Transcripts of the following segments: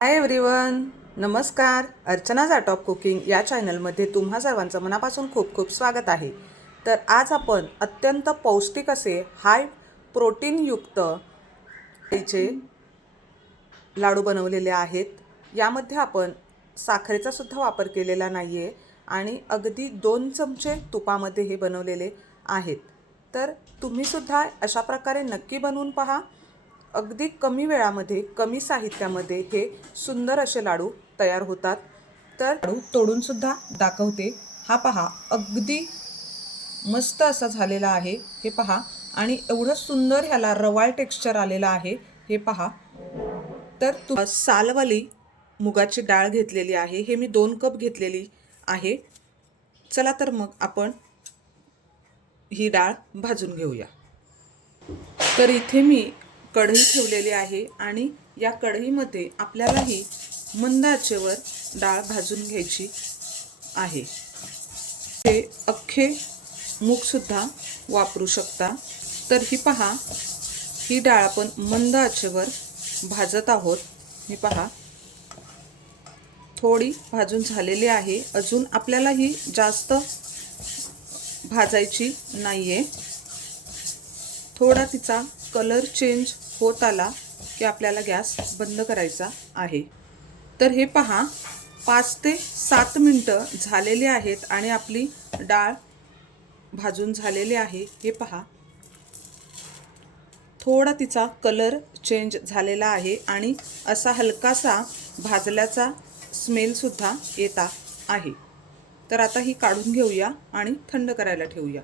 Hi everyone नमस्कार. Archana art of cooking या चॅनलमध्ये तुम्हा सर्वांचं मनापासून खूप खूप स्वागत आहे. तर आज आपण अत्यंत पौष्टिक असे हाय प्रोटीनयुक्त याचे लाडू बनवलेले आहेत. यामध्ये आपण साखरेचा सुद्धा वापर केलेला नाही आहे आणि अगदी दोन चमचे तुपामध्ये हे बनवलेले आहेत. तर तुम्हीसुद्धा अशा प्रकारे नक्की बनवून पहा. अगदी कमी वेळामध्ये कमी साहित्यामध्ये हे सुंदर असे लाडू तयार होतात. तर लाडू तोडून सुद्धा दाखवते. हा पहा अगदी मस्त असा झालेला आहे हे पहा. आणि एवढं सुंदर ह्याला रवाळ टेक्स्चर आलेलं आहे हे पहा. तर तू सालवाली मुगाची डाळ घेतलेली आहे. हे मी दोन कप घेतलेली आहे. चला तर मग आपण ही डाळ भाजून घेऊया. तर इथे मी कढई ठेवलेली आहे आणि या कढईमध्ये आपल्यालाही मंद आचेवर डाळ भाजून घ्यायची आहे. हे अख्खे मूगसुद्धा वापरू शकता. तर ही पहा ही डाळ आपण मंद आचेवर भाजत आहोत. ही पहा. थोडी भाजून झालेली आहे. अजून आपल्याला ही जास्त भाजायची नाही आहे थोडा तिचा कलर चेंज होत आला की आपल्याला गॅस बंद करायचा आहे. तर हे पहा पाच ते सात मिनटं झालेले आहेत आणि आपली डाळ भाजून झालेली आहे. हे पहा. थोडा तिचा कलर चेंज झालेला आहे आणि असा हलकासा भाजल्याचा स्मेलसुद्धा येता आहे. तर आता ही काढून घेऊया आणि थंड करायला ठेवूया.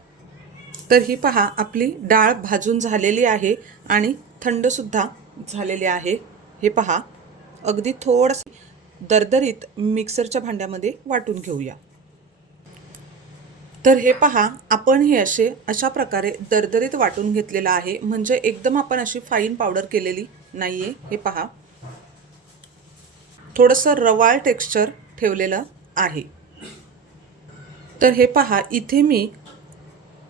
तर ही पहा आपली डाळ भाजून झालेली आहे आणि थंडसुद्धा झालेली आहे. हे पहा अगदी थोडंसं दरदरीत मिक्सरच्या भांड्यामध्ये वाटून घेऊया. तर हे पहा आपण हे असे अशा प्रकारे दरदरीत वाटून घेतलेलं आहे म्हणजे एकदम आपण अशी फाईन पावडर केलेली नाही आहे हे पहा. थोडंसं रवाळ टेक्स्चर ठेवलेलं आहे. तर हे पहा इथे मी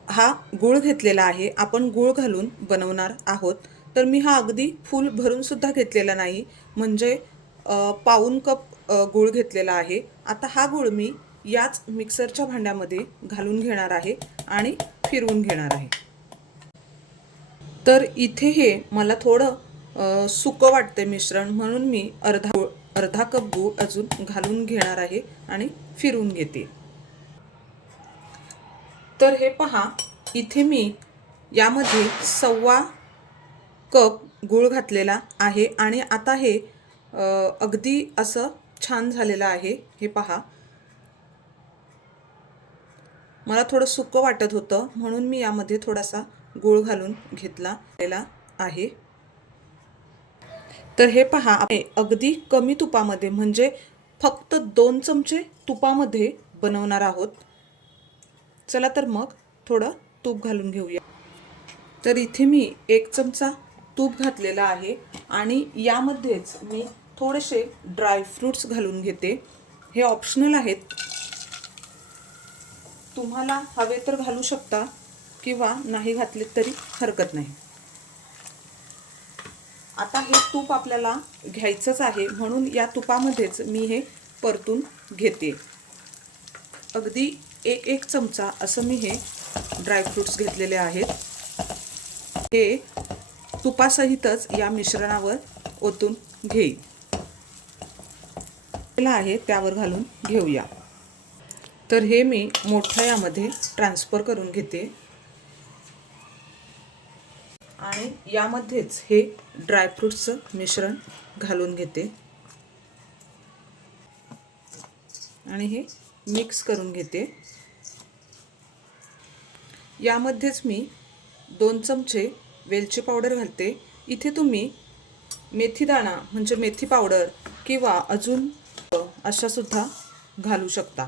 हा गूळ घेतलेला आहे. आपण गूळ घालून बनवणार आहोत. तर मी हा अगदी फुल भरूनसुद्धा घेतलेला नाही. म्हणजे पाऊन कप गूळ घेतलेला आहे. आता हा गूळ मी याच मिक्सरच्या भांड्यामध्ये घालून घेणार आहे आणि फिरवून घेणार आहे. तर इथे हे मला थोडं सुकं वाटते मिश्रण. म्हणून मी अर्धा अर्धा कप गूळ अजून घालून घेणार आहे आणि फिरवून घेते. तर हे पहा इथे मी यामध्ये सव्वा कप गूळ घातलेला आहे आणि आता हे अगदी असं छान झालेलं आहे. हे पहा. मला थोडं सुकं वाटत होतं म्हणून मी यामध्ये थोडासा गूळ घालून घेतला गेला आहे. तर हे पहा आपण अगदी कमी तुपामध्ये म्हणजे फक्त दोन चमचे तुपामध्ये बनवणार आहोत. चला तर मग थोडं तूप घालून घेऊया. तर इथे मी एक चमचा तूप घातलेला आहे आणि यामध्येच मी थोडेसे ड्रायफ्रूट्स घालून घेते. हे ऑप्शनल आहेत. तुम्हाला हवे तर घालू शकता किंवा नाही घातले तरी हरकत नाही. आता हे तूप आपल्याला घ्यायचंच आहे म्हणून या तुपामध्येच मी हे परतून घेते. अगदी एक एक चमचा असं मी हे ड्रायफ्रूट्स घेतलेले आहेत. हे तुपासहितच या मिश्रणावर ओतून घेईल आहे त्यावर घालून घेऊया. तर हे मी मोठ्या यामध्ये ट्रान्सफर करून घेते. आणि यामध्येच हे ड्रायफ्रूटचं मिश्रण घालून घेते. आणि हे मिक्स करून घेते. यामध्येच मी दोन चमचे वेलची पावडर घालते. इथे तुम्ही मेथीदाणा म्हणजे मेथी पावडर किंवा अजून अशासुद्धा घालू शकता.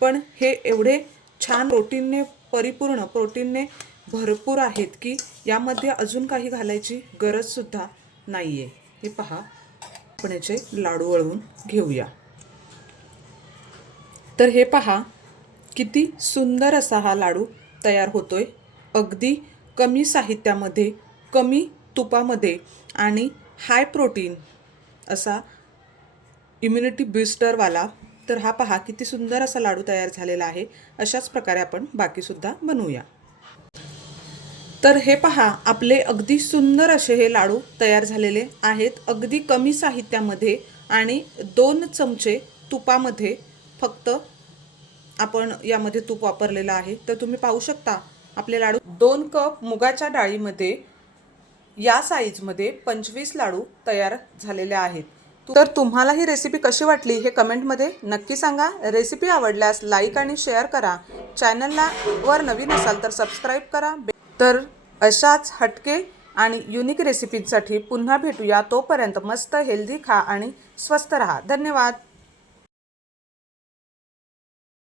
पण हे एवढे छान प्रोटीनने परिपूर्ण प्रोटीनने भरपूर आहेत की यामध्ये अजून काही घालायची गरजसुद्धा नाही आहे हे पहा आपण याचे लाडू वळवून घेऊया. तर हे पहा किती सुंदर असा हा लाडू तयार होतोय. अगदी कमी साहित्यामध्ये कमी तुपामध्ये आणि हाय प्रोटीन असा इम्युनिटी बूस्टरवाला तर हा पहा किती सुंदर असा लाडू तयार झालेला आहे. अशाच प्रकारे आपण बाकीसुद्धा बनवूया. तर हे पहा आपले अगदी सुंदर असे हे लाडू तयार झालेले आहेत. अगदी कमी साहित्यामध्ये आणि दोन चमचे तुपामध्ये फक्त आपण यामध्ये तूप वापरलेलं आहे. तर तुम्ही पाहू शकता आपले लाडू दोन कप मुगाच्या डाळीमध्ये या साईजमध्ये पंचवीस लाडू तयार झालेले आहेत. तर तुम्हाला ही रेसिपी कशी वाटली हे कमेंटमध्ये नक्की सांगा. रेसिपी आवडल्यास लाईक आणि शेअर करा. चॅनलला वर नवीन असाल तर सबस्क्राईब करा. तर अशाच हटके आणि युनिक रेसिपींसाठी पुन्हा भेटूया. तोपर्यंत मस्त हेल्दी खा आणि स्वस्त रहा. धन्यवाद.